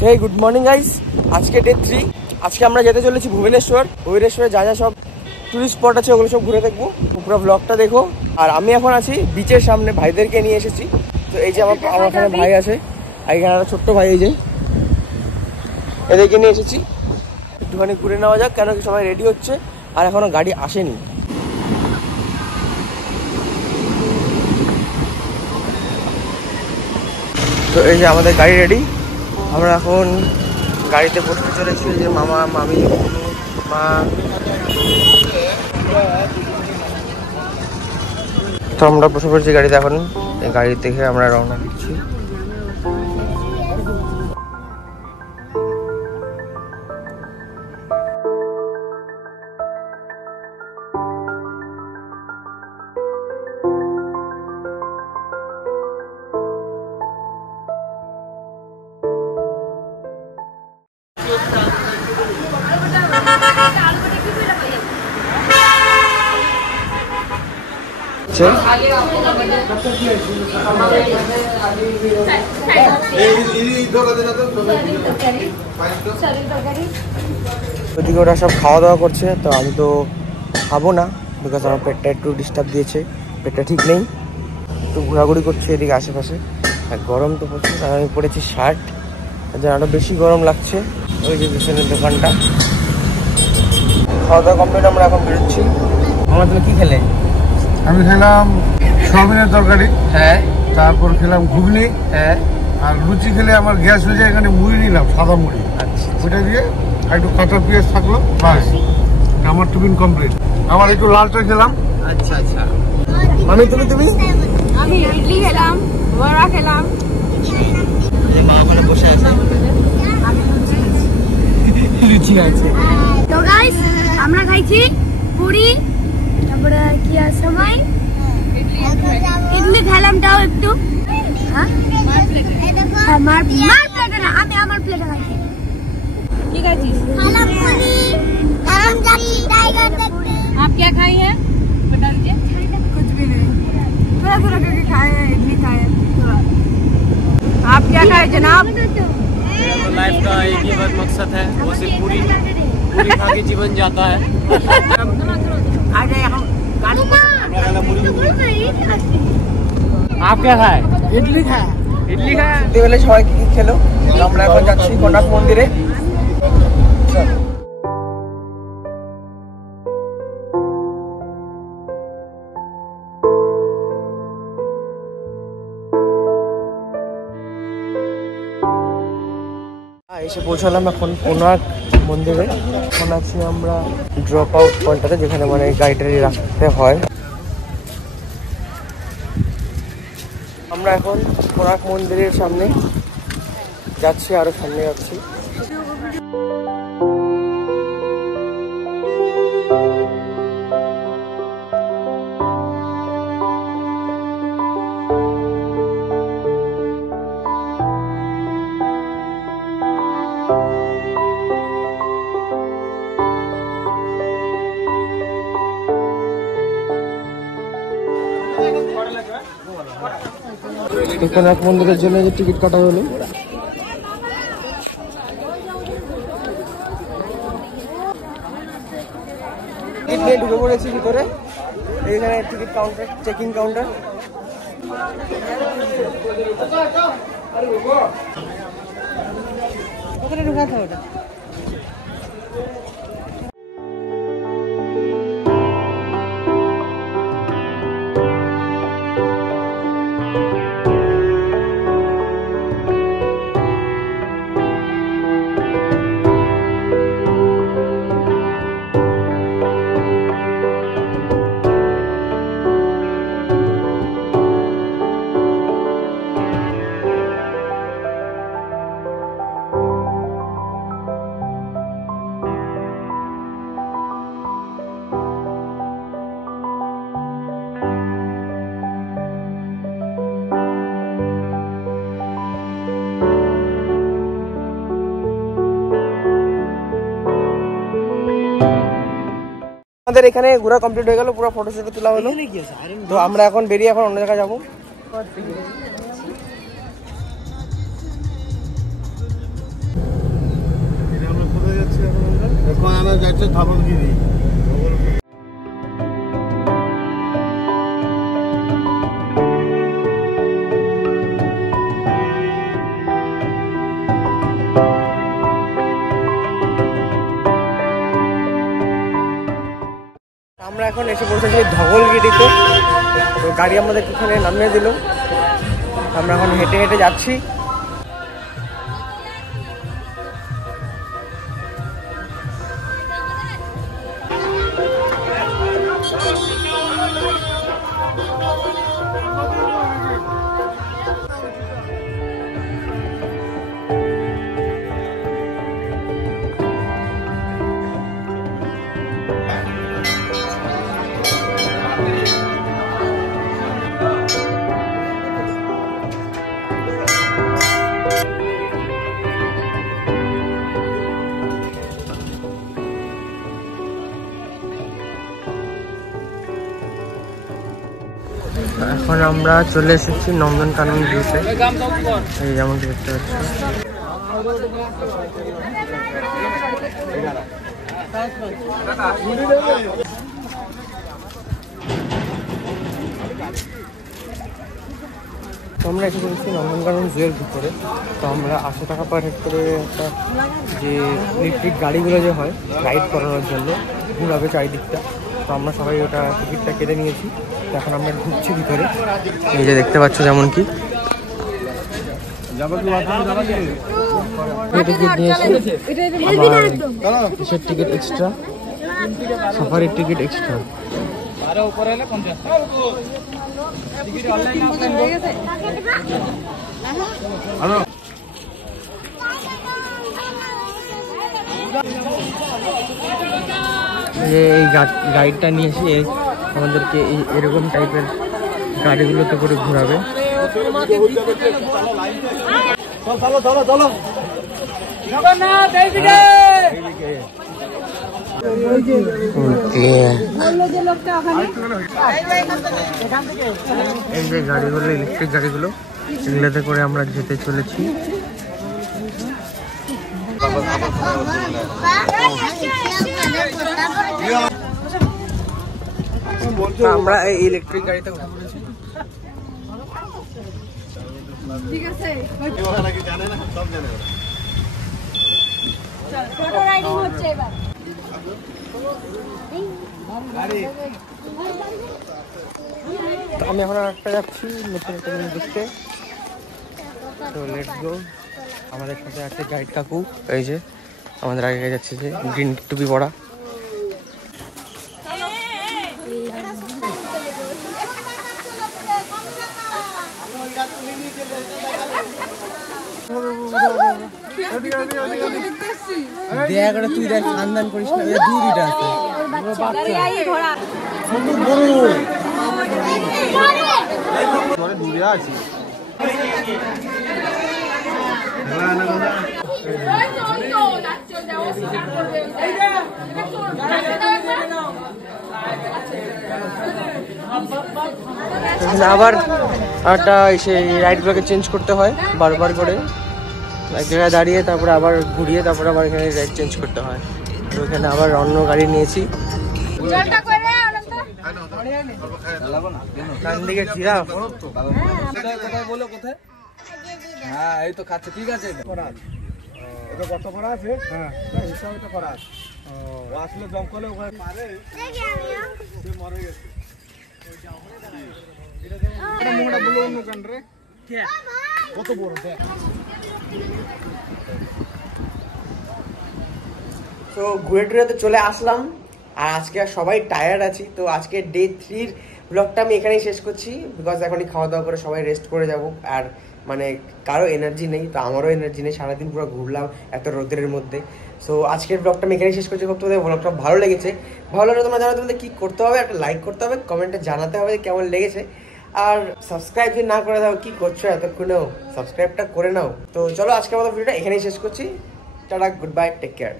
সেই good morning guys, আজকে day 3। আজকে আমরা যেতে চলেছি ভুবনেশ্বরে যা যা সব টুরিস্ট স্পট আছে ওগুলো সব ঘুরে দেখবো। পুরো ব্লগটা দেখো। আর আমি এখন আছি বিচের সামনে, ভাইদেরকে নিয়ে এসেছি। তো এই যে আমার এখানে ভাই আছে, এখানে একটা ছোট্ট ভাই, এই যে এদেরকে নিয়ে এসেছি। একটুখানি ঘুরে নেওয়া যাক, কেন কি সবাই রেডি হচ্ছে আর এখনো গাড়ি আসেনি। তো এই যে আমাদের গাড়ি রেডি, আমরা এখন গাড়িতে বসতে চলেছি। এই যে মামা, মামি, মা। তো আমরা বসে পড়েছি গাড়িতে এখন। এই গাড়ি দেখে আমরা রওনা দিচ্ছি। ওদিকে ওরা সব খাওয়া দাওয়া করছে, তো আমি তো খাবো না, বিকজ আমার পেটটা একটু ডিস্টার্ব দিয়েছে, পেটটা ঠিক নেই। একটু ঘোরাঘুরি করছে এদিকে আশেপাশে। আর গরম তো প্রচুর, আর আমি পরেছি শার্ট, যেন আরো বেশি গরম লাগছে। ওই যে পিছনের দোকানটা। খাওয়া দাওয়া কমপ্লিট, আমরা এখন বেরোচ্ছি। আমার তুমি কি খেলে? আমি খেলাম সয়াবিনের তরকারি, হ্যাঁ। তারপর খেলাম ঘুগনি, হ্যাঁ। আর লুচি খেলে আমার গ্যাস হয়ে যায়, এখানে মুড়ি নিলাম, সাদা মুড়ি। আচ্ছা, ওইটা দিয়ে একটু কাঁচা পেঁয়াজ থাকলো, বাস আমার টিফিন কমপ্লিট। আমার একটু লাল চা খেলাম। আচ্ছা আচ্ছা। আমি তুমি আমি ইডলি খেলাম, বড়া খেলাম। মা ওখানে বসে আছে, লুচি আছে। তো গাইস, আমরা খাইছি পুরি, তারপরে কি আর সময় ইডলি খেলাম, তাও একটু। আমার প্লেটে না, আমি আমার প্লেটে খাইছি। কি খাইছিস? খেলাম পুরি, খেলাম টাইগার দেখতে। आप क्या खाई है बता दीजिए। कुछ भी नहीं, थोड़ा थोड़ा करके खाए हैं, इडली खाए हैं थोड़ा। आप क्या खाए जनाब? तो लाइफ का एक ही बस मकसद है, वो सिर्फ पूरी खा के जीवन जाता है। आप क्या खाए? ইডলি খায়। इडली खाया। রাত্রিবেলা সবাই কি খেলো? আমরা এখন যাচ্ছি কোনার্ক মন্দিরে। এসে পৌঁছালাম এখন কোনার্ক মন্দিরে। এখন আছি আমরা ড্রপ আউট পয়েন্টটাতে, যেখানে মানে গাড়িটা রাখতে হয়। আমরা এখন কোনার্ক মন্দিরের সামনে যাচ্ছি, আরো সামনে যাচ্ছি। কোনার্ক মন্দিরের জন্য যে টিকিট কাটা হলো, টিকিট নিয়ে ঢুকে পড়েছি ভিতরে। এইখানে টিকিট কাউন্টার, চেকিং কাউন্টার। ওখানে ঢুকাতে হবে। আমাদের এখানে ঘোরা কমপ্লিট হয়ে গেল, পুরো ফটো শুট তোলা হলো। তো আমরা এখন বেরিয়ে এখন অন্য জায়গায় যাবো। হচ্ছে ধবলগিরি। আমরা এখন এসে পৌঁছেছি ধবলগিরিতে। তো গাড়ি আমাদের এখানে নামিয়ে দিল। আমরা এখন হেঁটে হেঁটে যাচ্ছি। এখন আমরা চলে এসেছি নন্দনকানন জুতে। এই যেমন দেখতে পাচ্ছি তো আমরা এসে পড়েছি নন্দনকানন জুয়ের ভিতরে। তো আমরা 80 টাকা পার হেড করে একটা যে ইলেকট্রিক গাড়িগুলো যে হয় রাইড করানোর জন্য ঘুরাবে চারিদিকটা। তো আমরা সবাই ওটা টিকিটটা কেটে নিয়েছি। এখন আমরা ঢুকছি ভিতরে। এই যে দেখতে পাচ্ছ যেমন কি কিসের টিকিট এক্সট্রা, সাফারির টিকিট এক্সট্রা। এই গাইডটা নিয়েছি, আমাদেরকে এরকম টাইপের গাড়িগুলোতে করে ঘোরাবে। এই যে গাড়িগুলো ইলেকট্রিক গাড়িগুলো, এগুলোতে করে আমরা যেতে চলেছি। আমরা এই ইলেকট্রিক গাড়িতে উঠে পড়েছি। ঠিক আছে, টোটো রাইডিং হচ্ছে এবার। তো আমি এখন একটা যাচ্ছি নতুন একটা জিনিস দেখতে। তো লেটস গো। আমাদের সাথে আছে গাইড কাকু। এই যে আমাদের আগে যাচ্ছে যে গ্রিন টুপি পরা। দেয়া করে তুই দেখ খানদান করিস না, দূরিটা আছে দূরে আছি। আবার একটা সেই রাইডগুলোকে চেঞ্জ করতে হয় বারবার করে, এক জায়গায় দাঁড়িয়ে তারপরে আবার ঘুরিয়ে তারপরে আবার এখানে রাইড চেঞ্জ করতে হয়। তো এখানে আবার অন্য গাড়ি নিয়েছি। দিকে জিরাফ কোথায় বলো কোথায়? হ্যাঁ এই তো খাচ্ছে। ঠিক আছে, গর্ত করা আছে, হ্যাঁ হিসাবে তো করা আছে। আসলে জঙ্গলে ওখানে মারে, সে মরে গেছে। কত বড় দেখ। তো ঘুরে টুরে তো চলে আসলাম, আর আজকে সবাই টায়ার্ড আছি। তো আজকে ডে 3-র ব্লগটা আমি এখানেই শেষ করছি, বিকজ এখনই খাওয়া দাওয়া করে সবাই রেস্ট করে যাব। আর মানে কারো এনার্জি নেই, তো আমারও এনার্জি নেই। সারাদিন পুরো ঘুরলাম এত রোদের মধ্যে। সো আজকের ব্লগটা আমি এখানেই শেষ করছি। খুব তোমাদের ব্লগটা ভালো লেগেছে, ভালো লাগলে তোমরা জানো তোমাদের কী করতে হবে, একটা লাইক করতে হবে, কমেন্টে জানাতে হবে কেমন লেগেছে। আর সাবস্ক্রাইব যদি না করে দাও, কি করছো এতক্ষণেও, সাবস্ক্রাইবটা করে নাও। তো চলো আজকের মতো ভিডিওটা এখানেই শেষ করছি। Tata, goodbye, take care.